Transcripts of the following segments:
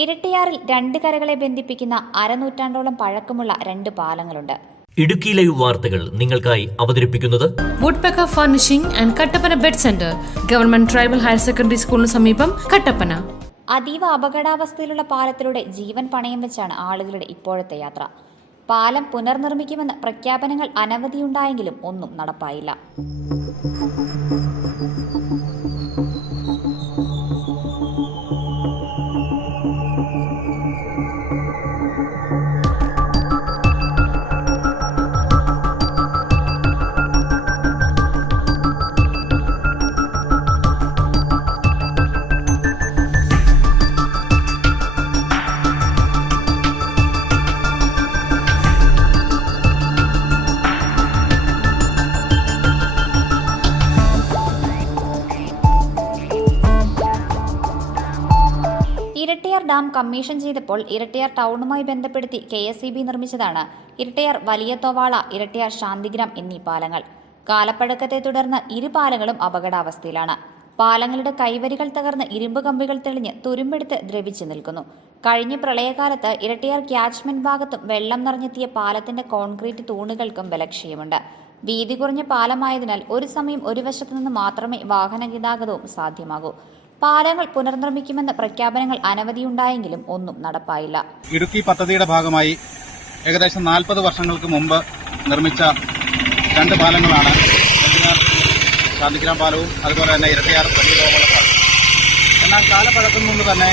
ഇരട്ടിയാറിൽ രണ്ട് കരകളെ ബന്ധിപ്പിക്കുന്ന അരനൂറ്റാണ്ടോളം പഴക്കമുള്ള രണ്ട് പാലങ്ങളുണ്ട്. ഇടുക്കി ലൈവ് വാർത്തകൾ നിങ്ങൾക്കായി അവതരിപ്പിക്കുന്നത് woodpecker furnishing and Kattappana bed centre, government tribal higher secondary സ്കൂളിന് സമീപം, കട്ടപ്പന. അതീവ അപകടാവസ്ഥയിലുള്ള പാലത്തിലൂടെ ജീവൻ പണയം വെച്ചാണ് ആളുകളുടെ ഇപ്പോഴത്തെ യാത്ര. പാലം പുനർനിർമ്മിക്കുമെന്ന് പ്രഖ്യാപനങ്ങൾ അനവധിയുണ്ടായെങ്കിലും ഒന്നും നടപ്പായില്ല. ഇരട്ടിയാർ ഡാം കമ്മീഷൻ ചെയ്തപ്പോൾ ഇരട്ടിയാർ ടൗണുമായി ബന്ധപ്പെടുത്തി KSEB നിർമ്മിച്ചതാണ് ഇരട്ടിയാർ വലിയ തോവാള, ഇരട്ടിയാർ ശാന്തിഗ്രാം എന്നീ പാലങ്ങൾ. കാലപ്പഴക്കത്തെ തുടർന്ന് ഇരു പാലങ്ങളും അപകടാവസ്ഥയിലാണ്. പാലങ്ങളുടെ കൈവരികൾ തകർന്ന് ഇരുമ്പ് കമ്പികൾ തെളിഞ്ഞ് തുരുമ്പെടുത്ത് ദ്രവിച്ചു നിൽക്കുന്നു. കഴിഞ്ഞ പ്രളയകാലത്ത് ഇരട്ടിയാർ ക്യാച്ച്മെന്റ് ഭാഗത്തും വെള്ളം നിറഞ്ഞെത്തിയ പാലത്തിന്റെ കോൺക്രീറ്റ് തൂണുകൾക്കും ബലക്ഷയമുണ്ട്. വീതി കുറഞ്ഞ പാലമായതിനാൽ ഒരു സമയം ഒരു വശത്തു നിന്ന് മാത്രമേ വാഹന ഗതാഗതവും സാധ്യമാകൂ. പാലങ്ങൾ പുനർനിർമ്മിക്കുമെന്ന പ്രഖ്യാപനങ്ങൾ അനവധിയുണ്ടായെങ്കിലും ഒന്നും നടപ്പായില്ല. ഇടുക്കി പദ്ധതിയുടെ ഭാഗമായി ഏകദേശം 40 വർഷങ്ങൾക്ക് മുമ്പ് നിർമ്മിച്ച രണ്ട് പാലങ്ങളാണ് ശാന്തിഗ്രാം പാലവും അതുപോലെ തന്നെ ഇരട്ടിയാർ വലിയ തോവാള പാലം. എന്നാൽ കാലപ്പഴക്കം കൊണ്ട് തന്നെ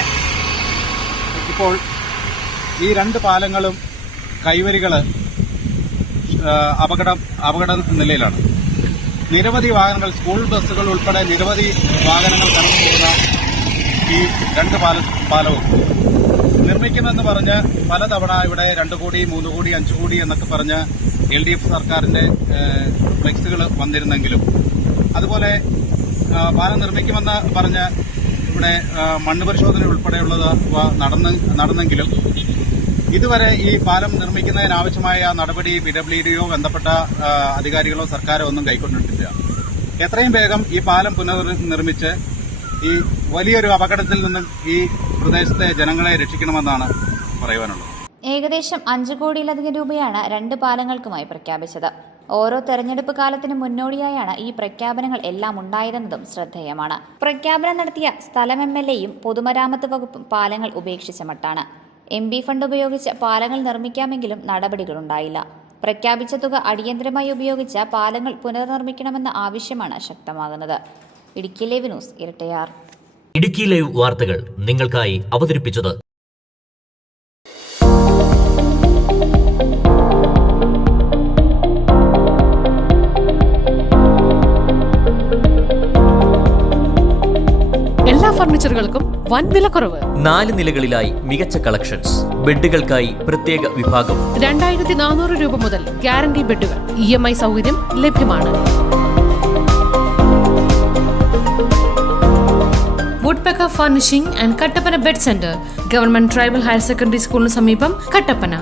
ഇപ്പോൾ ഈ രണ്ട് പാലങ്ങളും കൈവരികൾ അപകട നിലയിലാണ്. നിരവധി വാഹനങ്ങൾ, സ്കൂൾ ബസ്സുകൾ ഉൾപ്പെടെ നിരവധി വാഹനങ്ങൾ കടന്നു പോകുന്ന ഈ രണ്ട് പാലവും നിർമ്മിക്കുമെന്ന് പറഞ്ഞ് പലതവണ ഇവിടെ 2 കോടി, 3 കോടി, 5 കോടി എന്നൊക്കെ പറഞ്ഞ് LDF സർക്കാരിന്റെ ഫ്ലെക്സുകൾ വന്നിരുന്നെങ്കിലും, അതുപോലെ പാലം നിർമ്മിക്കുമെന്ന് പറഞ്ഞ് ഇവിടെ മണ്ണ് പരിശോധന ഉൾപ്പെടെയുള്ളത് നടന്നെങ്കിലും ഇതുവരെ ഈ പാലം നിർമ്മിക്കുന്നതിനാവശ്യമായ നടപടി PWDയോ ബന്ധപ്പെട്ട അധികാരികളോ സർക്കാരോ ഒന്നും കൈക്കൊണ്ടിട്ടില്ല. എത്രയും വേഗം ഈ പാലം പുനർനിർമ്മിച്ച് ഈ വലിയൊരു അപകടത്തിൽ നിന്നും ഈ പ്രദേശത്തെ ജനങ്ങളെ രക്ഷിക്കണമെന്നാണ് പറയുവാനുള്ളത്. ഏകദേശം 5 കോടിയിലധികം രൂപയാണ് രണ്ട് പാലങ്ങൾക്കുമായി പ്രഖ്യാപിച്ചത്. ഓരോ തെരഞ്ഞെടുപ്പ് കാലത്തിന് മുന്നോടിയായാണ് ഈ പ്രഖ്യാപനങ്ങൾ എല്ലാം ഉണ്ടായതെന്നതും ശ്രദ്ധേയമാണ്. പ്രഖ്യാപനം നടത്തിയ സ്ഥലം MLAയും പൊതുമരാമത്ത് വകുപ്പും പാലങ്ങൾ ഉപേക്ഷിച്ച മട്ടാണ്. MP ഫണ്ട് ഉപയോഗിച്ച് പാലങ്ങൾ നിർമ്മിക്കാമെങ്കിലും നടപടികളുണ്ടായില്ല. പ്രഖ്യാപിച്ച തുക അടിയന്തരമായി ഉപയോഗിച്ച പാലങ്ങൾ പുനർനിർമ്മിക്കണമെന്ന ആവശ്യമാണ് ശക്തമാകുന്നത്. Idukki live news, Erattayar. Idukki live വാർത്തകൾ നിങ്ങൾക്കായി അവതരിപ്പിച്ചത് എല്ലാ ഫർണിച്ചറുകൾക്കും വൻ വിലക്കുറവ്. 4 നിലകളിലായി മികച്ച കളക്ഷൻസ്. ബെഡുകൾക്കായി പ്രത്യേക വിഭാഗം. 2400 രൂപ മുതൽ ഗ്യാരണ്ടി ബെഡുകൾ. EMI സൗകര്യം ലഭ്യമാണ്. Woodpecker furnishing and Kattappana bed centre, government tribal higher secondary സ്കൂളിന് സമീപം, കട്ടപ്പന.